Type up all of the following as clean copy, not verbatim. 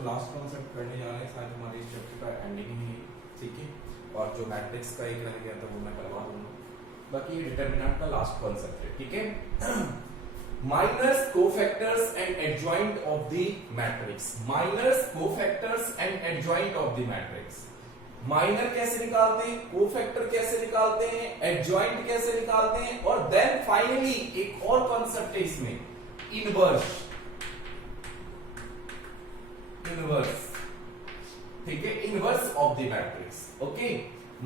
और last concept करने जा रहे हैं, शायद हमारे इस चैप्टर का एंडिंग ही, ठीक है। और जो मैट्रिक्स का एक रह गया था वो मैं करवा दूंगा, बाकी ये डिटरमिनेंट का लास्ट कॉन्सेप्ट है, ठीक है। Minus cofactors and adjoint of the matrix, minus cofactors and adjoint of the matrix. Minor कैसे निकालते हैं, कोफैक्टर कैसे निकालते हैं, एडजॉइंट कैसे निकालते हैं, और देन फाइनली एक और कॉन्सेप्ट है इसमें, इनवर्स, इनवर्स, ठीक है, inverse of the matrix. Okay,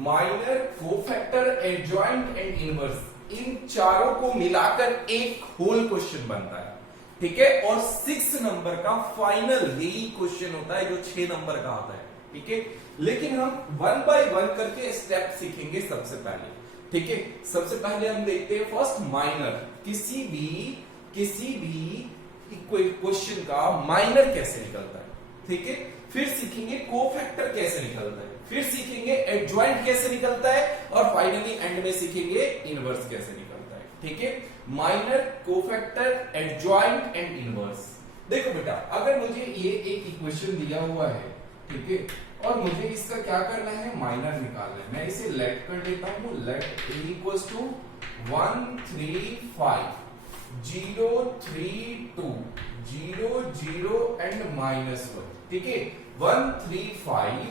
minor, cofactor, adjoint and inverse, इन चारों को मिलाकर एक होल क्वेश्चन बनता है, ठीक है। और 6 नंबर का फाइनल यही क्वेश्चन होता है जो 6 नंबर का आता है, ठीक है। लेकिन हम 1 बाय 1 करके स्टेप सीखेंगे सबसे पहले, ठीक है। सबसे पहले हम देखते हैं फर्स्ट माइनर, किसी भी क्वेश्चन का माइनर कैसे निकलता है, ठीक है। फिर सीखेंगे कोफैक्टर कैसे निकलता है, फिर सीखेंगे एडजॉइंट कैसे निकलता है, और फाइनली एंड में सीखेंगे इनवर्स कैसे निकलता है, ठीक है। Minor, cofactor, adjoint and inverse. देखो बेटा, अगर मुझे ये एक इक्वेशन दिया हुआ है, ठीक है, और मुझे इसका क्या करना है, माइनर निकालना है, मैं इसे लेट कर देता हूं, let a equals to 1 3 5 0 3 2 0 0 and -1, ठीक है। 1 3 5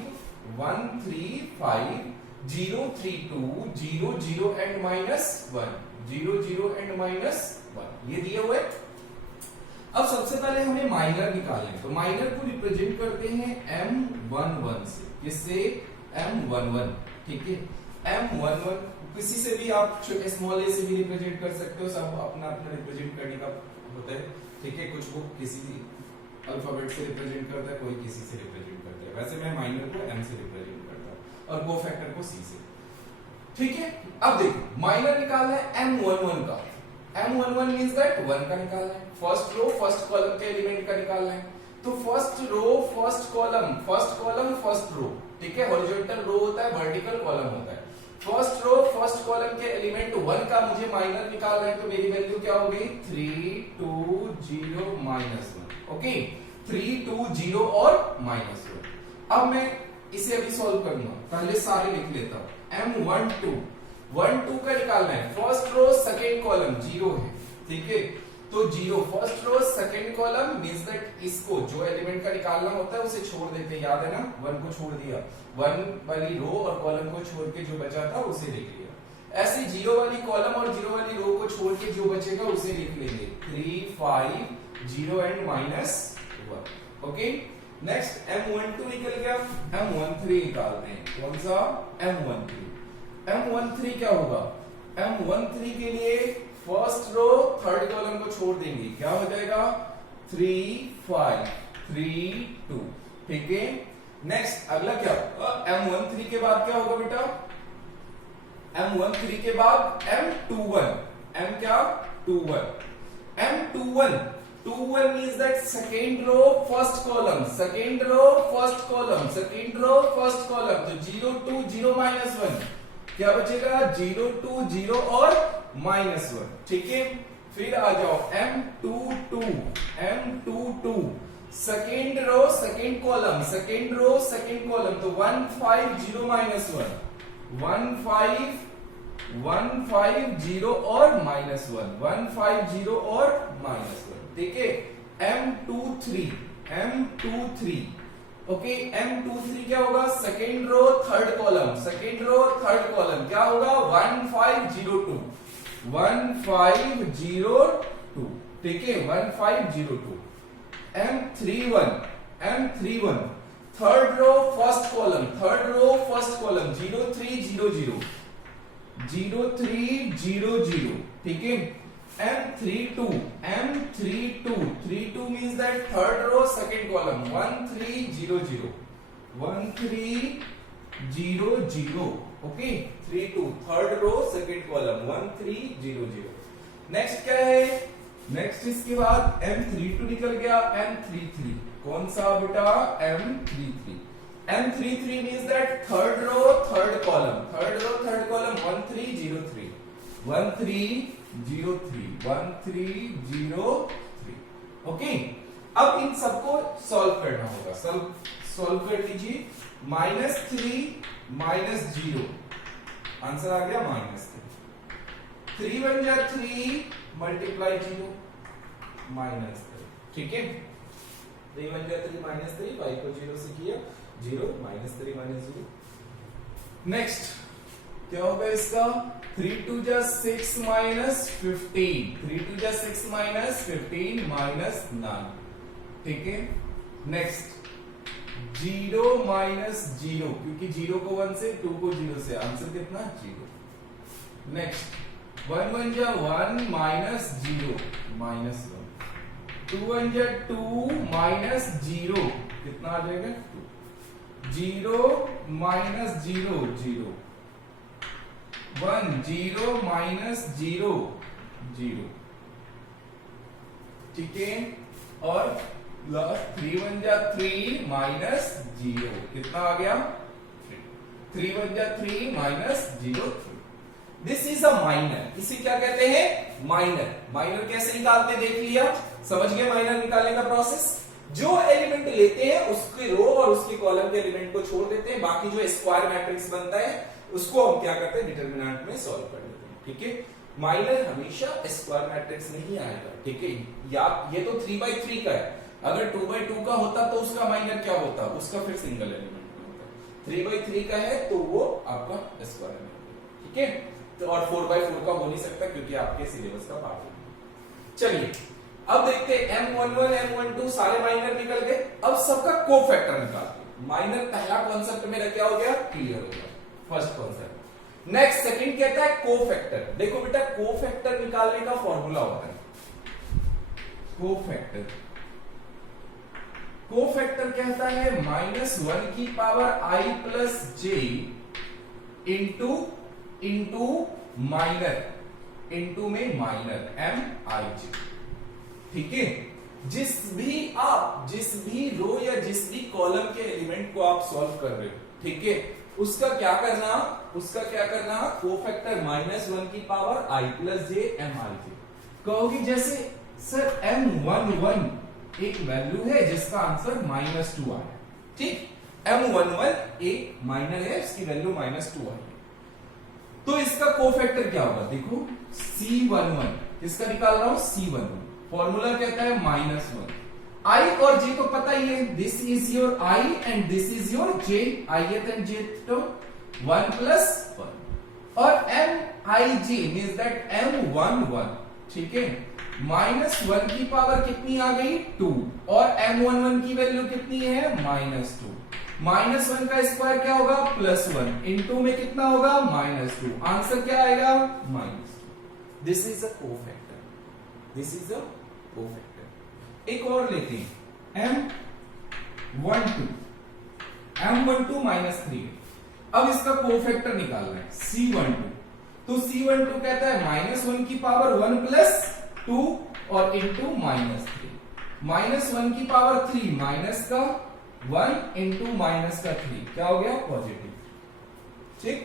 1 3 5 0 3 2 0 0 एंड -1 0 0 एंड -1 ये दिया हुआ है। अब सबसे पहले हमें माइनर निकालना है, तो माइनर को रिप्रेजेंट करते हैं M11 से, किससे, M11, ठीक है। M11 किसी से भी आप छोटे स्मॉल ए से भी रिप्रेजेंट कर सकते हो, सब अपना अपना रिप्रेजेंट करने का होता है, ठीक है। कुछ वो किसी अल्फाबेट से रिप्रेजेंट करता है, कोई किसी से रिप्रेजेंट करता है, वैसे मैं माइनर को M से रिप्रेजेंट करता हूं और कोफैक्टर को C से, ठीक है। अब देखो माइनर निकालना है M11 का, M11 मींस दैट 1 का निकालना है, फर्स्ट रो फर्स्ट कॉलम के एलिमेंट का निकालना है, तो first row first column first row, ठीक है। हॉरिजॉन्टल रो होता है, वर्टिकल कॉलम होता है। फर्स्ट रो फर्स्ट कॉलम के एलिमेंट 1 का मुझे माइनर निकालना है, तो मेरी वैल्यू क्या होगी, 3 2 0 -1, ओके। 3 2 0 और -1। अब मैं इसे अभी सॉल्व करूंगा, पहले सारे लिख लेता हूं। M12 1 2 का निकालना है, फर्स्ट रो सेकेंड कॉलम 0 है, ठीक है, तो 0 first row second column means that इसको जो एलिमेंट का निकालना होता है उसे छोड़ देते हैं, याद है ना, 1 को छोड़ दिया, 1 वाली रो और कॉलम को छोड़ के जो बचा था उसे लिख लिया। ऐसे 0 वाली कॉलम और 0 वाली रो को छोड़ के जो बचेगा उसे लिख लेंगे, 3 5 0 एंड -1, ओके। नेक्स्ट M12 निकल गया, M13 निकालते हैं, कौन सा, M13 क्या होगा, M13 के लिए फर्स्ट रो थर्ड कॉलम को छोड़ देंगे, क्या हो जाएगा, 3 5 3 2, ठीक है। नेक्स्ट अगला क्या, M13 के बाद क्या होगा बेटा, M13 के बाद M21, M क्या, 21, M21 means that second row first column, second row first column, second row first column, तो 0 2 0 -1 क्या बचेगा, 0 2 0 और -1, ठीक है। फिर आ जाओ M22 second row second column, second row second column, तो 1 5 0 -1 1 5 0 और -1 1 5 0 और -1, ठीक है। M23 ओके, M23 क्या होगा, second row third column, second row third column क्या होगा, 1 5 0 2 1 5 0 2, ठीक है, 1 5 0 2। M31 third row first column, third row first column, 0 3 0 0 0 3 0 0, ठीक है। M32 means that third row second column, 1 3 0 0 1 3 0 0, okay, 3 2 third row second column, 1 3 0 0। Next क्या है, नेक्स्ट इसके बाद M32 निकल गया, M33 कौन सा बेटा, M33 means that third row third column, 1 3 0 3 1 3 0 3 1 3 0 3, okay. अब इन सबको सॉल्व करना होगा, सॉल्व कर दीजिए। -3 -0 आंसर आ गया -3। 3 × 3 मल्टीप्लाई 0 -3। ठीक है, 3 × 3 -3, 5 को 0 से किया 0 -3 -0। नेक्स्ट क्या होगा इसका? 3 × 2 = 6 -15, 3 × 2 = 6 -15 -9। ठीक है, नेक्स्ट 0 -0, क्योंकि 0 को 1 से 2 को 0 से, आंसर कितना? 0। नेक्स्ट 1 × 1 = 1 -0 -1, 2 × 1 = 2 -0, कितना आ जाएगा? 2। 0 -0 0, 1 0 -0 0। ठीक है, और लास्ट 3 × 1 = 3 -0, कितना आ गया? 3 × 1 = 3 -0 3। This is a minor. इसे क्या कहते हैं? माइनर। माइनर कैसे निकालते देख लिया, समझ गए माइनर निकालने का प्रोसेस। जो एलिमेंट लेते हैं उसके रो और उसके कॉलम के एलिमेंट को छोड़ देते हैं, बाकी जो स्क्वायर मैट्रिक्स बनता है उसको हम क्या करते हैं? डिटरमिनेंट में सॉल्व कर देते हैं। ठीक है, माइनर हमेशा स्क्वायर मैट्रिक्स नहीं आएगा। ठीक है, या ये तो 3/3 का है, अगर 2/2 का होता तो उसका माइनर क्या होता? उसका फिर सिंगल एलिमेंट में होता। 3/3 का है तो वो आपका स्क्वायर एलिमेंट। ठीक है, तो और 4/4 का हो नहीं सकता क्योंकि आपके सिलेबस का पार्ट है। चलिए अब देखते हैं M11 M12 सारे माइनर निकल गए। अब सबका कोफैक्टर निकालते हैं। माइनर पहला कॉन्सेप्ट मेरा क्या हो गया? क्लियर हो गया, फर्स्ट कॉन्सेप्ट। नेक्स्ट सेकंड कहता है कोफैक्टर। देखो बेटा, कोफैक्टर निकालने का फॉर्मूला होता है कोफैक्टर। कोफैक्टर कहता है -1 की power i + j into minor, into में माइनर Mij। ठीक है, जिस भी रो या जिस भी कॉलम के एलिमेंट को आप सॉल्व कर रहे हो, ठीक है, उसका क्या करना? कोफैक्टर -1 की पावर i + j Mij। कहोगे जैसे सर M11 एक वैल्यू है जिसका आंसर -2 आया। ठीक, M11 एक माइनर है, इसकी वैल्यू -2 आई। तो इसका कोफैक्टर क्या होगा? देखो C11, किसका निकाल रहा हूं? C11। फॉर्मूला कहता है -1। I और J तो पता ही है, this is your I and this is your J, ith and jth term 1 + 1, और Mij मींस दैट M11। ठीक है, -1 की पावर कितनी आ गई? 2, और M11 की वैल्यू कितनी है? -2। -1 का स्क्वायर क्या होगा? +1, इंटू में कितना होगा? -2। आंसर क्या आएगा? -2। This is a cofactor, this is a cofactor. एक और लेते हैं M12 -3। अब इसका कोफैक्टर निकालना है C12। तो C12 कहता है -1 की पावर 1 + 2 और इंटू -3, -1 की पावर 3 माइनस का 1 इंटू -3, क्या हो गया? पॉजिटिव। ठीक,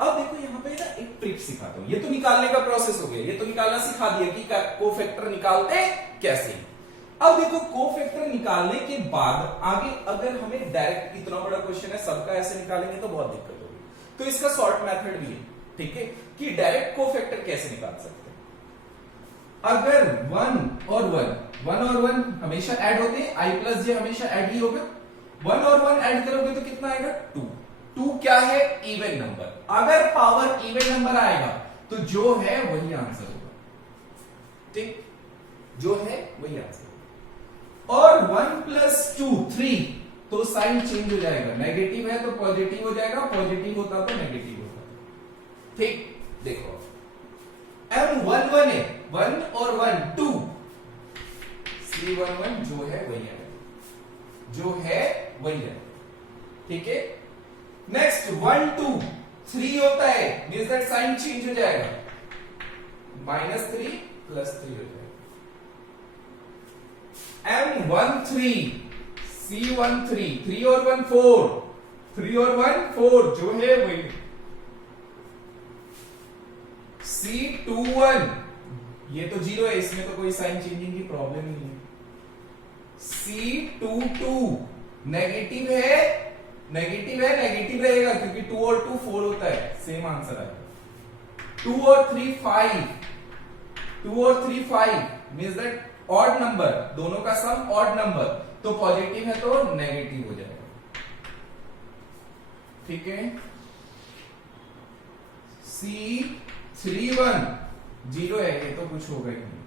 अब देखो यहां पे ना एक ट्रिक सिखाता हूं। ये तो निकालने का प्रोसेस हो गया, ये तो निकालना सिखा दिया कि कोफैक्टर निकालते कैसे। अब देखो कोफैक्टर निकालने के बाद आगे अगर हमें डायरेक्ट, इतना बड़ा क्वेश्चन है, सबका ऐसे निकालेंगे तो बहुत दिक्कत होगी, तो इसका शॉर्ट मेथड भी है। ठीक है, कि डायरेक्ट कोफैक्टर कैसे निकाल सकते हैं। अगर 1 और 1 हमेशा ऐड होते हैं, i + j हमेशा ऐड ही होगा। 1 और 1 ऐड करोगे तो कितना आएगा? 2 क्या है? Even number. अगर पावर इवन नंबर आएगा तो जो है वही आंसर होगा। ठीक, जो है वही आंसर होगा। और 1 + 2 3, तो साइन चेंज हो जाएगा, नेगेटिव है तो पॉजिटिव हो जाएगा, पॉजिटिव होता तो नेगेटिव होता। ठीक, देखो M11 है, 1 और 1 2, C11 जो है वही है, जो है वही है। ठीक है, नेक्स्ट 1 2 3 होता है, मींस दैट साइन चेंज हो जाएगा, -3 + 3 हो जाएगा। M13 C13, 3 और 1 4, 3 और 1 4, जो है वही। C21 ये तो 0 है, इसमें तो कोई साइन चेंजिंग की प्रॉब्लम नहीं है। C22 नेगेटिव है, नेगेटिव है, नेगेटिव रहेगा क्योंकि 2 और 2 4 होता है, सेम आंसर आएगा। 2 और 3 5, 2 और 3 5 मींस दैट ऑड नंबर, दोनों का सम ऑड नंबर, तो पॉजिटिव है तो नेगेटिव हो जाएगा। ठीक है, C31 जीरो है, ये तो कुछ होगा ही नहीं।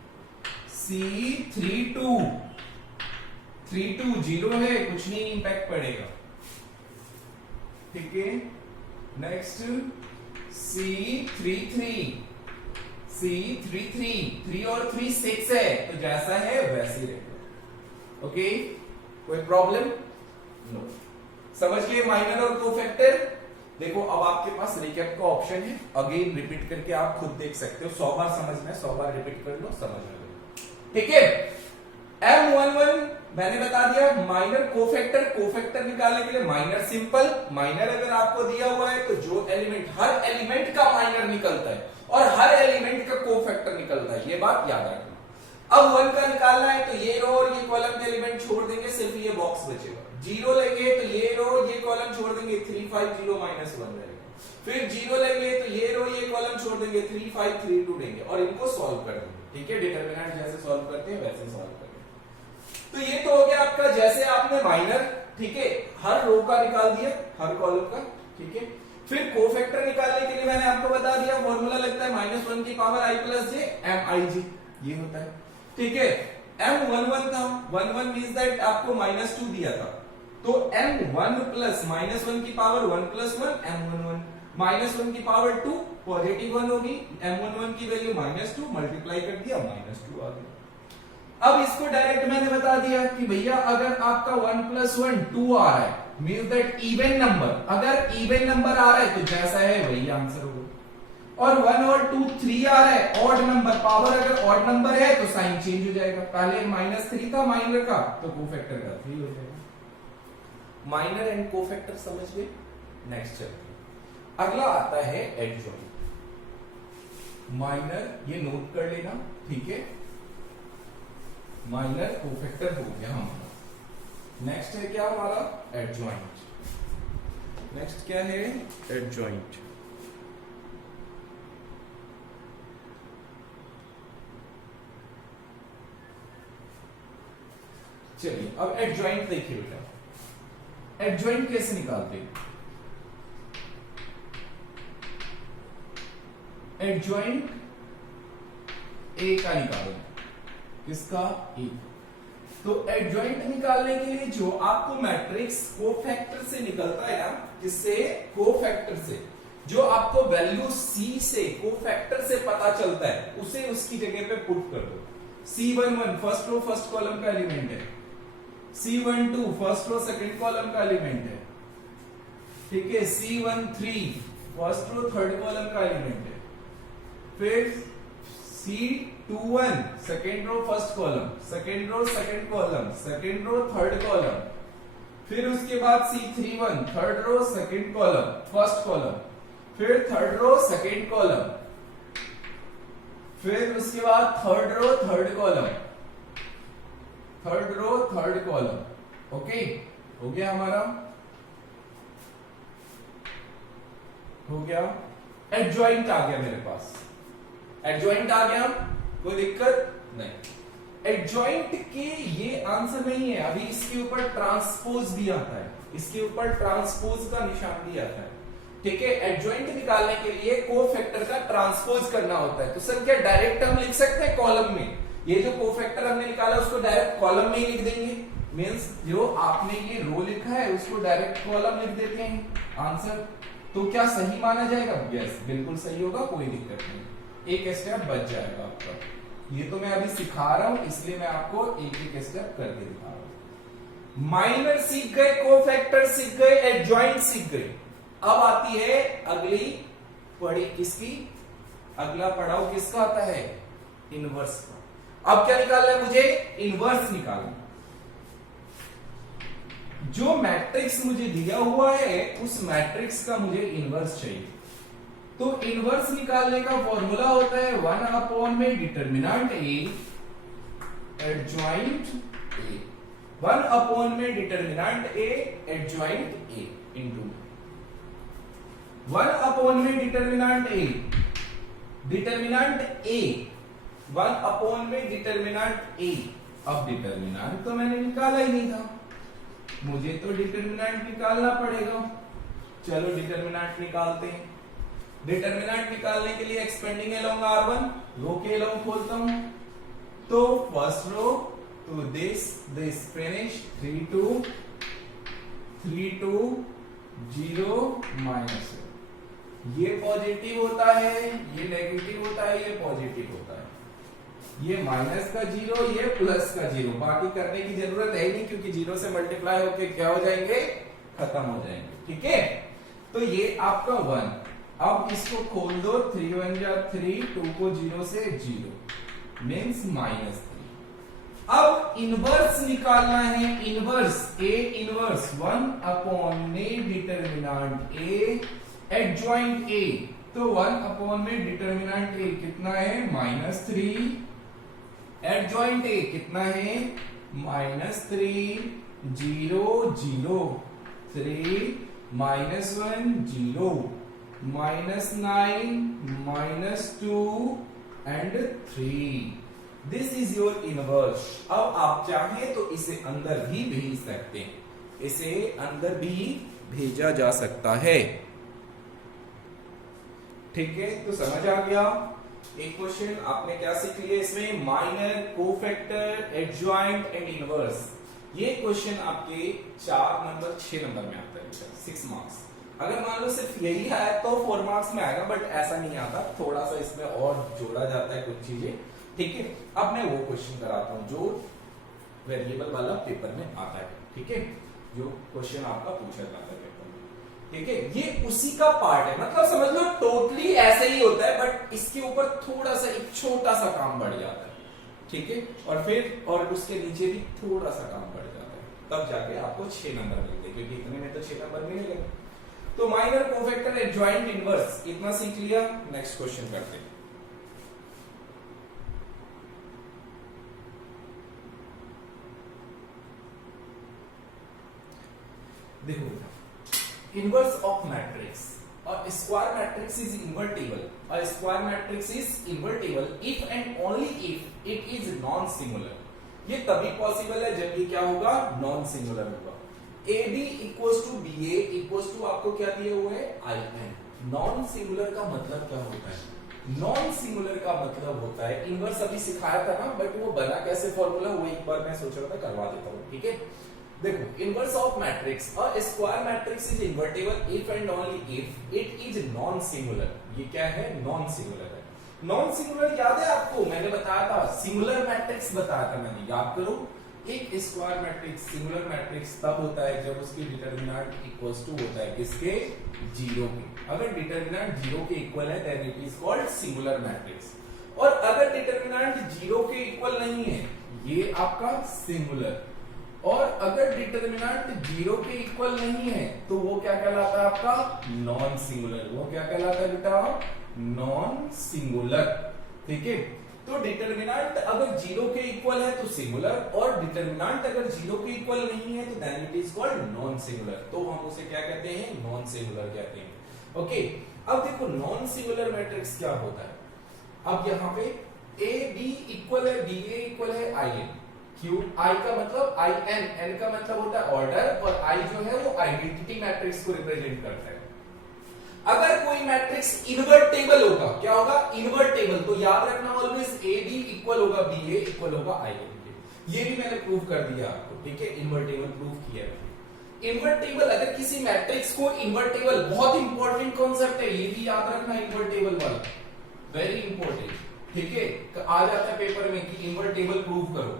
C32 32 जीरो है, कुछ नहीं इंपैक्ट पड़ेगा। ठीक है, नेक्स्ट C33 3 और 3 6 है, तो जैसा है वैसे ही रहेगा। ओके, कोई प्रॉब्लम? नो। समझ लिए माइनर और कोफैक्टर? देखो अब आपके पास रिकैप का ऑप्शन है, अगेन रिपीट करके आप खुद देख सकते हो। 100 बार समझना है, 100 बार रिपीट कर लो, समझ लो। ठीक है, M11 मैंने बता दिया। माइनर कोफैक्टर, कोफैक्टर निकालने के लिए माइनर सिंपल, माइनर अगर आपको दिया हुआ है तो जो एलिमेंट, हर एलिमेंट का माइनर निकलता है और हर एलिमेंट का कोफैक्टर निकलता है, ये बात याद रखना। अब 1 का निकालना है तो ये रो और ये कॉलम के एलिमेंट छोड़ देंगे, सिर्फ ये बॉक्स बचेगा। 0 लेंगे तो ये रो और ये कॉलम छोड़ देंगे, 3 5 0 -1 रहेगा। फिर 0 लेंगे तो ये रो ये कॉलम छोड़ देंगे, 3 5 3 2 लेंगे और इनको सॉल्व कर देंगे। ठीक है, डिटरमिनेंट जैसे सॉल्व करते हैं वैसे सॉल्व करेंगे। तो ये तो हो गया आपका, जैसे आपने माइनर, ठीक है, हर रो का निकाल दिया, हर कॉलम का। ठीक है, फिर कोफैक्टर निकालने के लिए मैंने आपको बता दिया, फॉर्मूला लगता है -1 की पावर i + j MIJ, ये होता है। ठीक है, M11 था, 11 मींस दैट आपको -2 दिया था, तो M1 प्लस -1 की पावर 1 + 1 M11, -1 की पावर 2 पॉजिटिव 1 होगी, M11 की वैल्यू -2 मल्टीप्लाई कर दिया, -2 आ गया। अब इसको डायरेक्ट मैंने बता दिया कि भैया अगर आपका 1 + 1 2 आ रहा है, मींस दैट इवन नंबर, अगर इवन नंबर आ रहा है तो जैसा है वही आंसर होगा। और 1 और 2 3 आ रहा है, ऑड नंबर, पावर अगर ऑड नंबर है तो साइन चेंज हो जाएगा। पहले -3 था माइनर का, तो कोफैक्टर का 3 हो जाएगा। माइनर एंड कोफैक्टर समझ गए? नेक्स्ट चलते, अगला आता है एडजॉइंट। माइनर, ये नोट कर लेना, ठीक है, माइनर कोफैक्टर हो गया हमारा। नेक्स्ट है क्या हमारा? एडजॉइंट। नेक्स्ट क्या है? एडजॉइंट। चलिए अब एडजॉइंट देखिए बेटा, एडजॉइंट कैसे निकालते हैं? एडजॉइंट ए का निकालो, किसका? ए। तो एडजॉइंट निकालने के लिए जो आपको मैट्रिक्स कोफैक्टर से निकलता है ना, किससे? कोफैक्टर से, जो आपको वैल्यू C से कोफैक्टर से पता चलता है, उसे उसकी जगह पे पुट कर दो। C11 first row first column का एलिमेंट है, C12 first row second column का एलिमेंट है, ठीक है, C13 first row third column का एलिमेंट है, फिर C21 second row first column, second row second column, second row third column, फिर उसके बाद C31 third row second column first column, फिर थर्ड रो सेकेंड कॉलम, फिर उसके बाद third row third column, third row third column. Okay, हो गया हमारा, हो गया। एडजॉइंट आ गया मेरे पास, एडजॉइंट आ गया, कोई दिक्कत नहीं। एडजॉइंट के ये आंसर नहीं है, अभी इसके ऊपर ट्रांसपोज भी आता है, इसके ऊपर ट्रांसपोज का निशान भी आता है, ठीक है। एडजॉइंट निकालने के लिए कोफैक्टर का ट्रांसपोज करना होता है। तो सर क्या डायरेक्ट हम लिख सकते हैं कॉलम में? ये जो कोफैक्टर हमने निकाला उसको डायरेक्ट कॉलम में ही लिख देंगे, मींस जो आपने ये रो लिखा है उसको डायरेक्ट कॉलम लिख देते हैं आंसर। तो क्या सही माना जाएगा? यस, बिल्कुल सही होगा, कोई दिक्कत नहीं, एक स्टेप बच जाएगा आपका। ये तो मैं अभी सिखा रहा हूं, इसलिए मैं आपको एक एक स्टेप करके दिखा रहा हूं। माइनर सीख गए, कोफैक्टर सीख गए, एडजॉइंट सीख गए। अब आती है अगली पढ़ी किसकी? अगला पढ़ाओ किसका आता है? इनवर्स का। अब क्या निकालना है मुझे? इनवर्स निकालना। जो मैट्रिक्स मुझे दिया हुआ है उस मैट्रिक्स का मुझे इनवर्स चाहिए। तो इनवर्स निकालने का फॉर्मूला होता है 1/में determinant A adjoint A. 1 upon में determinant A adjoint A into 1 upon में डिटर्मिनेंट ए 1 अपॉन में डिटर्मिनेंट ए। अब डिटर्मिनेंट तो मैंने निकाला ही नहीं था, मुझे तो डिटर्मिनेंट निकालना पड़ेगा। चलो डिटर्मिनेंट निकालते हैं। डिटर्मिनेंट निकालने के लिए एक्सपेंडिंग अलोंग R1 रो के अलोंग खोलता हूं, तो first row to this finish 3 2 0 minus, ये पॉजिटिव होता है, ये नेगेटिव होता है, ये पॉजिटिव होता है, ये माइनस का 0, ये प्लस का 0। बाकी करने की जरूरत है नहीं क्योंकि 0 से मल्टीप्लाई होके क्या हो जाएंगे, खत्म हो जाएंगे। ठीक है, तो ये आपका 1। अब इसको खोल दो, 3 1 जा 3, 2 को 0 से 0 मीन्स -3। अब इनवर्स निकालना है, इनवर्स ए इनवर्स 1 अपॉन में डिटर्मिनेंट ए एडजॉइंट ए, तो 1 अपॉन में डिटर्मिनेंट ए कितना है, -3, एडजॉइंट ए कितना है, -3 0 0 3 -1 0 -9 -2 and 3। This is your inverse. अब आप चाहें तो इसे अंदर भी भेज सकते हैं, इसे अंदर भी भेजा जा सकता है। ठीक है, तो समझ आ गया। एक क्वेश्चन आपने क्या सीख लिया इसमें, minor, cofactor, adjoint and inverse. ये क्वेश्चन आपके 4 नंबर 6 नंबर में आता है, 6 मार्क्स। अगर मान लो सिर्फ यही है तो 4 मार्क्स में आएगा, बट ऐसा नहीं आता, थोड़ा सा इसमें और जोड़ा जाता है कुछ चीजें। ठीक है, अब मैं वो क्वेश्चन कराता हूं जो वेरिएबल वाला पेपर में आता है। ठीक है, जो क्वेश्चन आपका पूछा जाता है पेपर में। ठीक है, ये उसी का पार्ट है, मतलब समझ लो टोटली ऐसे ही होता है, बट इसके ऊपर थोड़ा सा एक छोटा सा काम बढ़ जाता है। ठीक है, और फिर और उसके नीचे भी थोड़ा सा काम बढ़ जाता है, तब जाके आपको 6 नंबर मिलते हैं, क्योंकि इतने में तो 6 नंबर मिलेंगे। तो माइनर, कोफैक्टर, एडजॉइंट, इनवर्स इतना सीख लिया। नेक्स्ट क्वेश्चन करते हैं। देखो, inverse of matrix, a square matrix is invertible, a square matrix is invertible if and only if it is non singular। ये तभी पॉसिबल है जब ये क्या होगा, नॉन सिंगुलर होगा। AB equals to BA equals to आपको क्या दिए हुए हैं, IN। नॉन सिंगुलर का मतलब क्या होता है, नॉन सिंगुलर का मतलब होता है, इनवर्स अभी सिखाया था ना, बट वो बना कैसे फॉर्मूला, वो एक बार मैं सोच रहा था करवा देता हूँ। ठीक है, देखो, inverse of matrix, a square matrix is invertible if and only if it is non singular. ये क्या है, नॉन सिंगुलर है। नॉन सिंगुलर याद है आपको, मैंने बताया था, सिंगुलर मैट्रिक्स बताया था मैंने, याद करो। एक स्क्वायर मैट्रिक्स सिंगुलर मैट्रिक्स तब होता है जब उसकी डिटर्मिनेंट इक्वल्स टू होता है किसके, 0 के। अगर डिटर्मिनेंट 0 के इक्वल है then it is called singular matrix, और अगर डिटर्मिनेंट 0 के इक्वल नहीं है ये आपका सिंगुलर, और अगर डिटर्मिनेंट 0 के इक्वल नहीं है तो वो क्या कहलाता है आपका, नॉन सिंगुलर। वो क्या कहलाता है बेटा, नॉन सिंगुलर। ठीक है, तो डिटर्मिनेंट अगर 0 के इक्वल है तो सिंगुलर, और डिटर्मिनेंट अगर 0 के इक्वल नहीं है तो then it is called non singular. तो हम उसे क्या कहते हैं, नॉन सिंगुलर कहते हैं। ओके, अब देखो नॉन सिंगुलर मैट्रिक्स क्या होता है। अब यहाँ पे ए बी इक्वल है, बी ए इक्वल है आई एन। क्यों, आई का मतलब आई एन, एन का मतलब होता है ऑर्डर, और आई जो है वो आइडेंटिटी मैट्रिक्स को रिप्रेजेंट करता है। अगर कोई मैट्रिक्स इन्वर्टेबल होगा, क्या होगा, इन्वर्टेबल, तो याद रखना ऑलवेज ए बी इक्वल होगा बी ए इक्वल होगा आई एन के। ये भी मैंने प्रूव कर दिया आपको। ठीक है, इन्वर्टेबल प्रूव किया है। इन्वर्टेबल, अगर किसी मैट्रिक्स को इन्वर्टेबल, बहुत इंपॉर्टेंट कॉन्सेप्ट है, ये भी याद रखना, इन्वर्टेबल वाला वेरी इंपॉर्टेंट। ठीक है, आ जाता है पेपर में कि इन्वर्टेबल प्रूव करो।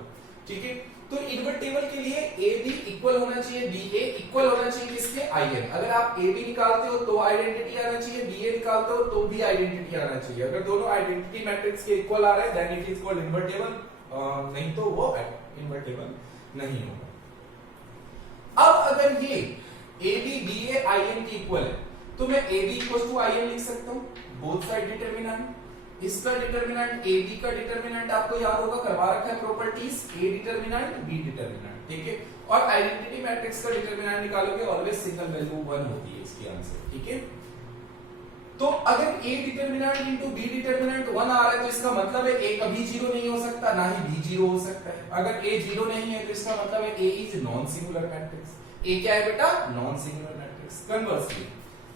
ठीक है, तो इन्वर्टेबल के लिए ए बी इक्वल होना चाहिए, बी ए इक्वल होना चाहिए किसके, आई एन। अगर आप ए बी निकालते हो तो आइडेंटिटी आना चाहिए, बी ए निकालते हो तो भी आइडेंटिटी आना चाहिए। अगर दोनों आइडेंटिटी मैट्रिक्स के इक्वल आ रहे हैं then it is called invertible, नहीं तो वो इन्वर्टेबल नहीं होगा। अब अगर ये A B B A I N के इक्वल है तो मैं A B equal to I N लिख सकता हूं, बोथ साइड डिटर्मिनेंट। इसका डिटर्मिनेंट ए बी का डिटर्मिनेंट आपको याद होगा, करवा रखा है properties, A determinant B determinant, ठीक है। और आइडेंटिटी मैट्रिक्स का डिटर्मिनेंट निकालोगे ऑलवेज सिंगल वैल्यू 1 होती है इसकी आंसर, ठीक है। तो अगर a determinant into b determinant 1 आ रहा है तो इसका मतलब है a कभी जीरो नहीं हो सकता, ना ही b जीरो हो सकता है। अगर a जीरो नहीं है तो इसका मतलब है a is non singular matrix. a क्या है बेटा? Non singular matrix. Conversely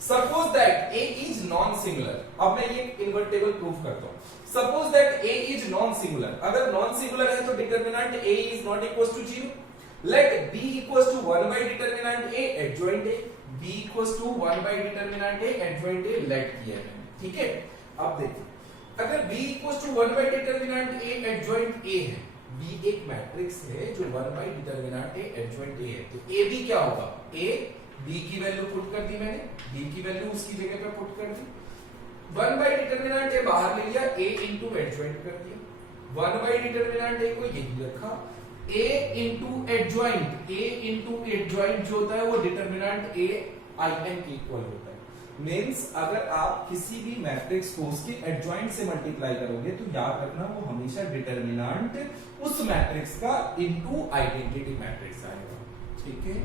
suppose that a is non singular, अब मैं ये इन्वर्टेबल प्रूफ करता हूं। Suppose that a is non singular, अगर नॉन सिंगुलर है तो determinant a is not equal to 0, let b equal to 1 by determinant a adjoint a, b equals to 1 by determinant a adjoint a let किया है, ठीक है। अब देखो अगर b equals to 1 by determinant a adjoint a है, b एक matrix है जो 1 by determinant a adjoint a है, तो a b क्या होगा? a b की वैल्यू पुट कर दी मैंने, b की वैल्यू उसकी जगह पे पुट कर दी, 1 बाय डिटर्मिनेंट a बाहर ले लिया, a इनटू एडजॉइंट कर दिया, 1 बाय डिटर्मिनेंट a को यही रखा, a into adjoint, a into adjoint जो होता है वो डिटर्मिनेंट a in के इक्वल होता है। मींस अगर आप किसी भी मैट्रिक्स को उसके एडजॉइंट से मल्टीप्लाई करोगे तो याद रखना वो हमेशा डिटर्मिनेंट उस मैट्रिक्स का इनटू आइडेंटिटी मैट्रिक्स आएगा, ठीक है,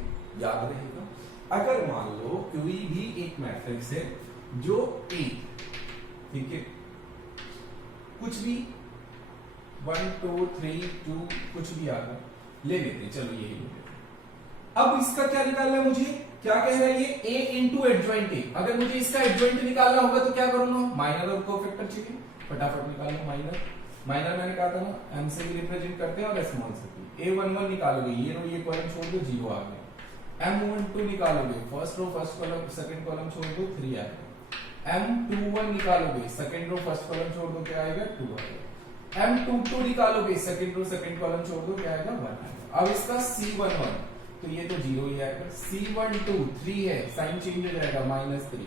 याद रहेगा। अगर मान लो कोई भी एक मैट्रिक्स है जो A, ठीक है, कुछ भी 1 2 3 2 कुछ भी आ गया, ले लेते हैं, चलो यही ले लेते हैं। अब इसका क्या निकालना है मुझे? क्या कह रहा है ये? a into adjoint a। अगर मुझे इसका एडजॉइंट निकालना होगा तो क्या करूंगा? माइनर और कोफैक्टर चाहिए, फटाफट निकाल लो माइनर। माइनर मैंने कहा था ना m से भी रिप्रेजेंट करते हैं और स्मॉल से भी। a11 निकालोगे, ये रो ये कॉलम छोड़ दो, 0 आ गया। m12 निकालोगे, first row first column second column छोड़ दो, 3 आ गया। m21 निकालोगे, सेकंड रो फर्स्ट कॉलम छोड़ दो, क्या आएगा? 2 आएगा। m22 निकालोगे, सेकंड रो सेकंड कॉलम छोड़ दो, क्या आएगा? 1 आएगा। अब इसका c11 तो ये तो 0 ही आएगा। C12 3 है, साइन चेंज हो जाएगा -3।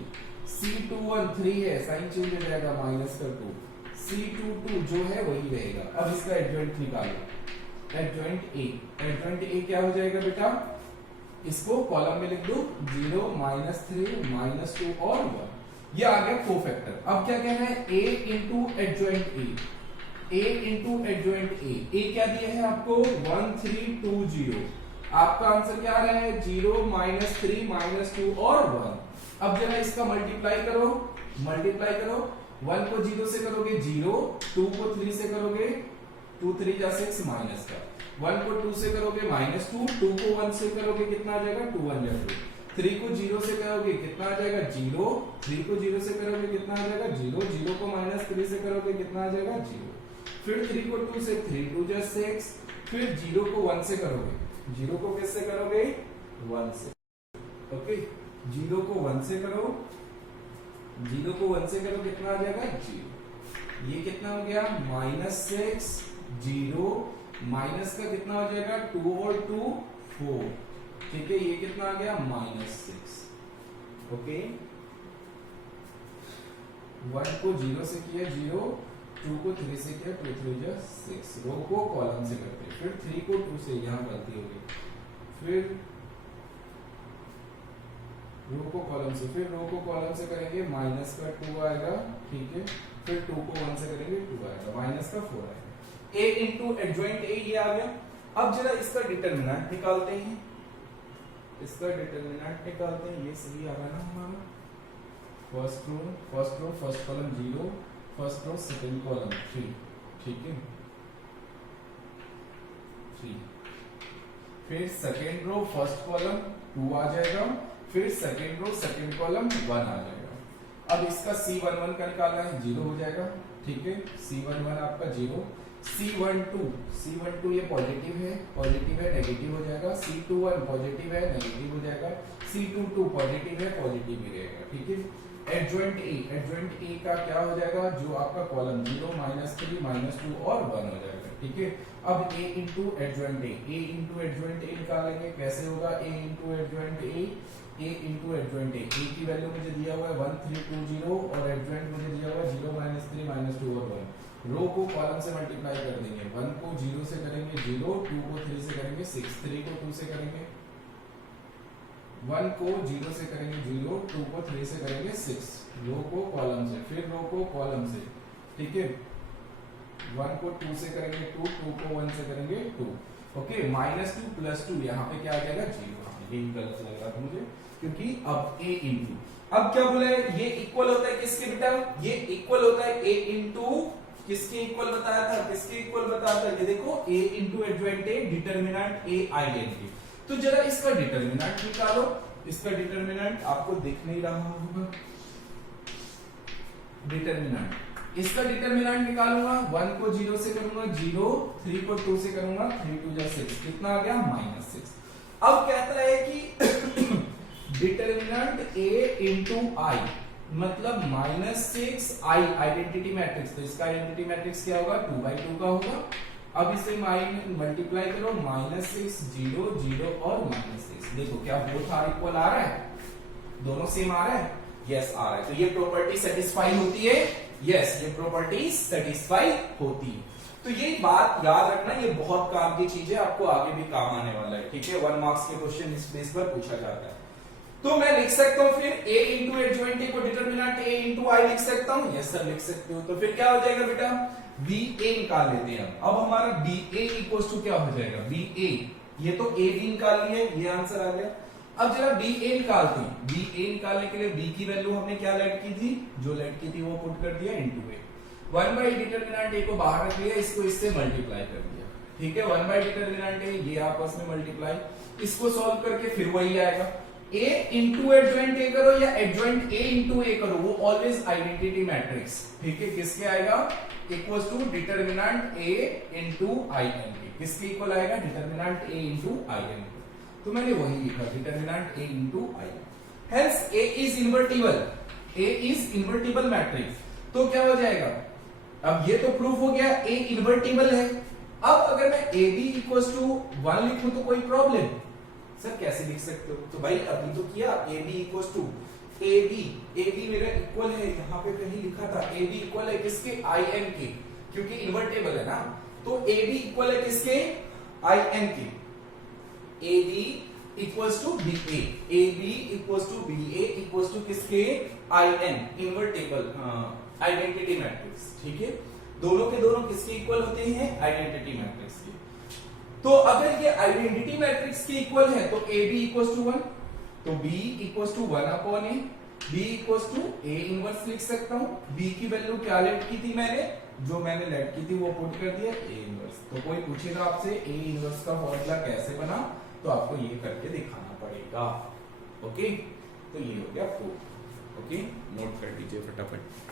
C21 3 है, साइन चेंज हो जाएगा -2। C22 जो है वही रहेगा। अब इसका एडजॉइंट निकालो, एडजॉइंट A। एडजॉइंट A क्या हो जाएगा बेटा? इसको कॉलम में लिख दो, 0 -3 -2 और 1। ये आ गया कोफैक्टर। अब क्या कहना है? A into adjoint A, A into adjoint A। A क्या दिया है आपको? 1 3 2 0। आपका आंसर क्या आ रहा है? 0 -3 -2 और 1। अब जरा इसका मल्टीप्लाई करो, मल्टीप्लाई करो। 1 को 0 से करोगे 0, 2 को 3 से करोगे 2 3 जा 6 माइनस का, 1 को 2 से करोगे -2, 2 को 1 से करोगे कितना आ जाएगा? 2 1 जा 2। 3 को 0 से करोगे कितना आ जाएगा? 0। 3 को 0 से करोगे कितना आ जाएगा? 0। 0 को -3 से करोगे कितना आ जाएगा? 0। फिर 3 को 2 से 3 2 जा 6। फिर 0 को 1 से करोगे, 0 को किससे करोगे? 1 से। ओके, 0 को 1 से करो, 0 को 1 से करो कितना आ जाएगा? 0। ये कितना हो गया? -6 0 माइनस का कितना हो जाएगा? 2 और 2 4, ठीक है। ये कितना आ गया? -6। ओके, 1 को 0 से किया 0, 2 को 3 से किया 2 3 जा 6। रो को कॉलम से करते हैं, फिर 3 को 2 से, यहां गलती होगी, फिर रो को कॉलम से, फिर रो को कॉलम से करेंगे, माइनस का 2 आएगा, ठीक है। फिर 2 को 1 से करेंगे 2 आएगा, माइनस का 4 आएगा। a इंटू एडजॉइंट a ये आ गया। अब जरा इसका डिटर्मिनेंट निकालते हैं, इसका डिटर्मिनेंट निकालते हैं। ये सही आ रहा है ना हमारा? First row first column 0, first row second column 3, ठीक है, 3। फिर सेकंड रो फर्स्ट कॉलम 2 आ जाएगा, फिर सेकंड रो सेकंड कॉलम 1 आ जाएगा। अब इसका C11 का निकालना है, 0 हो जाएगा, ठीक है। C11 आपका 0। C12 ये पॉजिटिव है, नेगेटिव हो जाएगा। C21 पॉजिटिव है, नेगेटिव हो जाएगा। C22 पॉजिटिव है, पॉजिटिव ही रहेगा, ठीक है। एडजॉइंट A का क्या हो जाएगा? जो आपका कॉलम 0 -3 -2 और 1 हो जाएगा, ठीक है। अब A इंटू एडजॉइंट A निकालेंगे, कैसे होगा? A इंटू एडजॉइंट A की वैल्यू मुझे दिया हुआ है 1 3 2 0 और एडजॉइंट मुझे दिया हुआ है 0 -3 -2 और 1। रो को कॉलम से मल्टीप्लाई कर देंगे, 1 को 0 से करेंगे 0, 2 को 3 से करेंगे 6, 3 को 2 से करेंगे, 1 को 0 से करेंगे 0, 2 को 3 से करेंगे 6। रो को कॉलम से, फिर रो को कॉलम से, ठीक है, 1 को 2 से करेंगे 2, 2 को 1 से करेंगे 2, ओके, -2 + 2 यहाँ पे क्या आ जाएगा 0, ये गलत लग रहा था मुझे क्योंकि अब a इंटू, अब क्या बोला है, ये इक्वल होता है किसके बेटा, ये इक्वल होता है a इंटू किसके इक्वल बताया था, किसके इक्वल बताया था, ये देखो a into adjoint a determinant a identity. तो जरा इसका डिटरमिनेंट निकालो, इसका डिटरमिनेंट आपको दिख नहीं रहा होगा, डिटरमिनेंट, इसका डिटरमिनेंट निकालूंगा, 1 को 0 से करूंगा 0, 3 को 2 से करूंगा 3 2 जा 6, कितना आ गया -6। अब कहता है कि डिटरमिनेंट a इंटू आई मतलब -6 i आइडेंटिटी मैट्रिक्स, तो इसका आइडेंटिटी मैट्रिक्स क्या होगा 2/2 का होगा। अब इसे मल्टीप्लाई करो, -6 0 0 और -6, देखो क्या बोथ आर इक्वल आ रहा है, दोनों सेम आ रहा है, यस आ रहा है, तो ये प्रॉपर्टी सेटिस्फाई होती है, यस ये प्रॉपर्टी सेटिस्फाई होती है। तो ये बात याद रखना, ये बहुत काम की चीज है, आपको आगे भी काम आने वाला है, ठीक है, 1 मार्क्स के क्वेश्चन इस बेस पर पूछा जाता है। तो मैं लिख सकता हूं फिर a इंटू एडजॉइंट a को डिटरमिनेंट a इंटू आई लिख सकता हूं, यस सर लिख सकते हो। तो फिर क्या हो जाएगा बेटा, ba निकाल लेते हैं अब हमारा ba इक्वल्स टू क्या हो जाएगा, ba, ये तो ab निकाल लिया, ये आंसर आ गया। अब जरा ba निकालते हैं, ba निकालने के लिए b की वैल्यू हमने क्या लेट की थी, जो लेट की थी वो पुट कर दिया into a, 1 by determinant a को बाहर रख लिया, इसको इससे मल्टीप्लाई कर दिया, ठीक है, 1 बाई डिटरमिनेंट a, ये आपस में मल्टीप्लाई, इसको सॉल्व करके फिर वही आएगा, a इंटू एडजॉइंट a करो या एडजॉइंट a इंटू a करो, वो ऑलवेज आइडेंटिटी मैट्रिक्स, ठीक है, किसके आएगा, equals to determinant a into in, किसके इक्वल आएगा, डिटरमिनेंट a इंटू in, तो मैंने वही लिखा determinant a into in, hence a is invertible, a is invertible matrix, तो क्या हो जाएगा, अब ये तो प्रूफ हो गया a इन्वर्टिबल है। अब अगर मैं ab इक्वल्स टू 1 लिखूं तो कोई प्रॉब्लम, सर कैसे लिख सकते हो, तो भाई अभी तो किया, ab इक्वल्स टू ab मेरा इक्वल है, यहाँ पे कहीं लिखा था ab इक्वल है किसके, in के, क्योंकि इन्वर्टेबल है ना, तो ab इक्वल है किसके, in के, ab equals to ba, ab equals to ba equals to किसके, in इन्वर्टेबल आइडेंटिटी मैट्रिक्स, ठीक है, दोनों के दोनों किसके इक्वल होते हैं, आइडेंटिटी मैट्रिक्स के। तो अगर ये आइडेंटिटी मैट्रिक्स के इक्वल है तो AB इक्वल्स टू 1, तो B equals to 1 upon A, B equals to A inverse लिख सकता हूं, B की वैल्यू क्या लेट की थी मैंने, जो मैंने लेट की थी वो पुट कर दिया A इनवर्स। तो कोई पूछेगा आपसे A इनवर्स का फॉर्मूला कैसे बना, तो आपको ये करके दिखाना पड़ेगा, ओके, तो ये हो गया प्रूफ, ओके, नोट कर लीजिए फटाफट।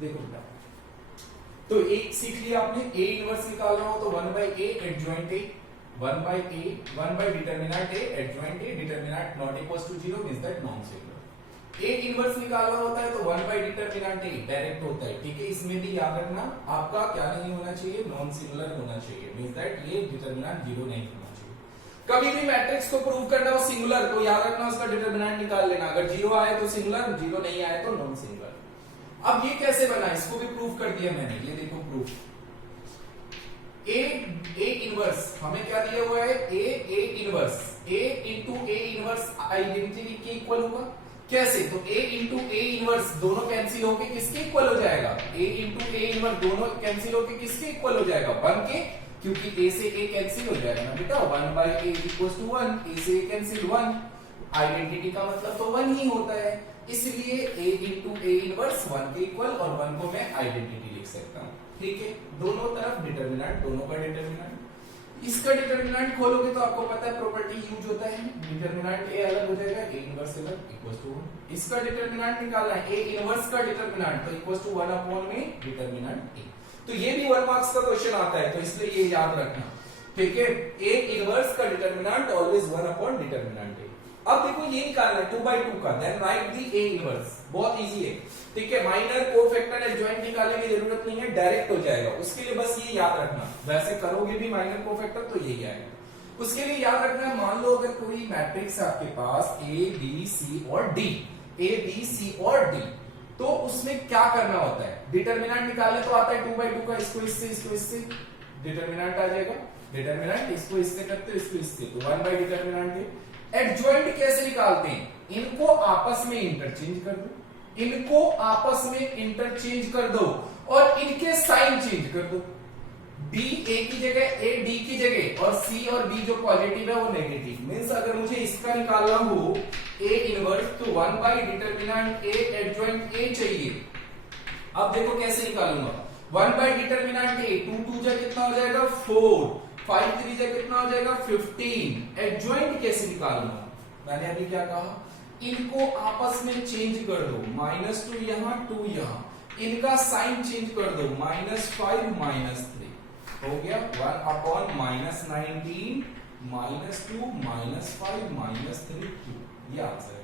देखो बेटा, तो एक सीख लिया आपने, a इनवर्स निकालना हो तो 1 by a adjoint a, 1 by a, 1 by determinant a adjoint a, determinant not equals to 0 means that non singular. a inverse निकालना होता है तो 1 बाई डिटरमिनेंट a डायरेक्ट होता है, ठीक है, इसमें भी याद रखना आपका क्या नहीं होना चाहिए, नॉन सिंगुलर होना चाहिए, मींस दैट ये डिटरमिनेंट 0 नहीं होना चाहिए। कभी भी मैट्रिक्स को प्रूव करना हो सिंगुलर तो याद रखना उसका डिटरमिनेंट निकाल लेना, अगर 0 आए तो सिंगुलर, 0 नहीं आए तो नॉन सिंगुलर। अब ये कैसे बना, इसको भी प्रूफ कर दिया मैंने, ये देखो प्रूफ, a इनवर्स हमें क्या दिया हुआ है, a inverse, a into a inverse identity के इक्वल होगा, कैसे, तो a इंटू a इनवर्स दोनों कैंसिल होके किसके इक्वल हो जाएगा, a इंटू a इनवर्स दोनों कैंसिल होके किसके इक्वल हो जाएगा, 1 के, क्योंकि a से a कैंसिल हो जाएगा ना बेटा, 1 by a equals to 1, a से a कैंसिल 1, आइडेंटिटी का मतलब तो 1 ही होता है, इसलिए a इंटू a इनवर्स 1 के इक्वल, और 1 को मैं आइडेंटिटी लिख सकता हूं, ठीक है, दोनों तरफ डिटरमिनेंट, दोनों का डिटरमिनेंट, इसका डिटरमिनेंट खोलोगे तो आपको पता है प्रॉपर्टी यूज होता है, डिटरमिनेंट a अलग हो जाएगा, a इनवर्स अलग इक्वल्स टू 1, इसका डिटरमिनेंट निकालना है, a इनवर्स का डिटरमिनेंट तो इक्वल्स टू 1 अपॉन में डिटरमिनेंट a, तो ये भी 1 मार्क्स का क्वेश्चन आता है, तो इसलिए ये याद रखना, ठीक है, a इनवर्स का determinant always 1 upon determinant a। अब देखो ये निकालना है 2/2 का, then write the a inverse, बहुत इजी है, ठीक है, माइनर कोफैक्टर एडजॉइंट निकालने की जरूरत नहीं है, डायरेक्ट हो जाएगा, उसके लिए बस ये याद रखना, वैसे करोगे भी माइनर कोफैक्टर तो यही आएगा, उसके लिए याद रखना है, मान लो अगर कोई मैट्रिक्स है आपके पास a b c और d, a b c और d, तो उसमें क्या करना होता है, डिटरमिनेंट निकालने तो आता है 2/2 का, इसको इससे डिटरमिनेंट आ जाएगा, डिटरमिनेंट इसको इससे करते हो, इसको इससे, तो 1 बाई डिटरमिनेंट है। एडजॉइंट कैसे निकालते हैं? इनको आपस में इंटरचेंज कर दो, इनको आपस में इंटरचेंज कर दो और इनके साइन चेंज कर दो। b a की जगह, a d की जगह, और c और b जो पॉजिटिव है वो नेगेटिव। मींस अगर मुझे इसका निकालना हो a इनवर्स, तो 1 by determinant a adjoint a चाहिए। अब देखो कैसे निकालूंगा, 1 बाई डिटरमिनेंट a, 2 2 जा कितना हो जाएगा 4, 5 3 जा कितना हो जाएगा 15। एडजॉइंट कैसे निकालूंगा? मैंने अभी क्या कहा, इनको आपस में चेंज कर दो, -2 यहां 2 यहां, इनका साइन चेंज कर दो, -5 -3 हो गया 1 अपॉन -19 -2 -5 -3 2। ये आंसर है।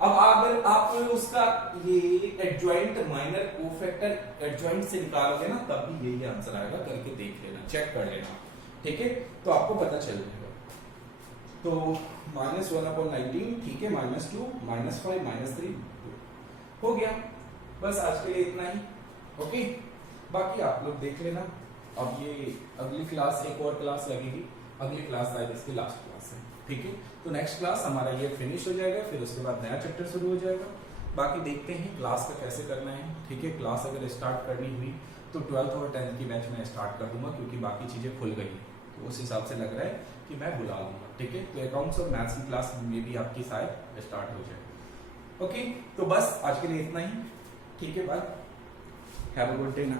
अब अगर आप उसका ये एडजॉइंट माइनर कोफैक्टर एडजॉइंट से निकालोगे ना, तब भी यही आंसर आएगा। करके देख लेना, चेक कर लेना, ठीक है, तो आपको पता चल जाएगा। तो -1 अपॉन 19, ठीक है, -2 -5 -3 2 हो गया। बस आज के लिए इतना ही, ओके। बाकी आप लोग देख लेना। अब ये अगली क्लास, एक और क्लास लगेगी, अगली क्लास शायद इसकी लास्ट क्लास है, ठीक है। तो नेक्स्ट क्लास हमारा ये फिनिश हो जाएगा, फिर उसके बाद नया चैप्टर शुरू हो जाएगा। बाकी देखते हैं क्लास का कैसे करना है, ठीक है। क्लास अगर स्टार्ट करनी हुई तो 12th और 10th की बैच में स्टार्ट कर दूंगा, क्योंकि बाकी चीजें खुल गई, तो उस हिसाब से लग रहा है कि मैं बुला लूंगा, ठीक है। तो अकाउंट्स और मैथ्स की क्लास में भी आपकी शायद स्टार्ट हो जाए, ओके। तो बस आज के लिए इतना ही, ठीक है। Bye, have a good day ना।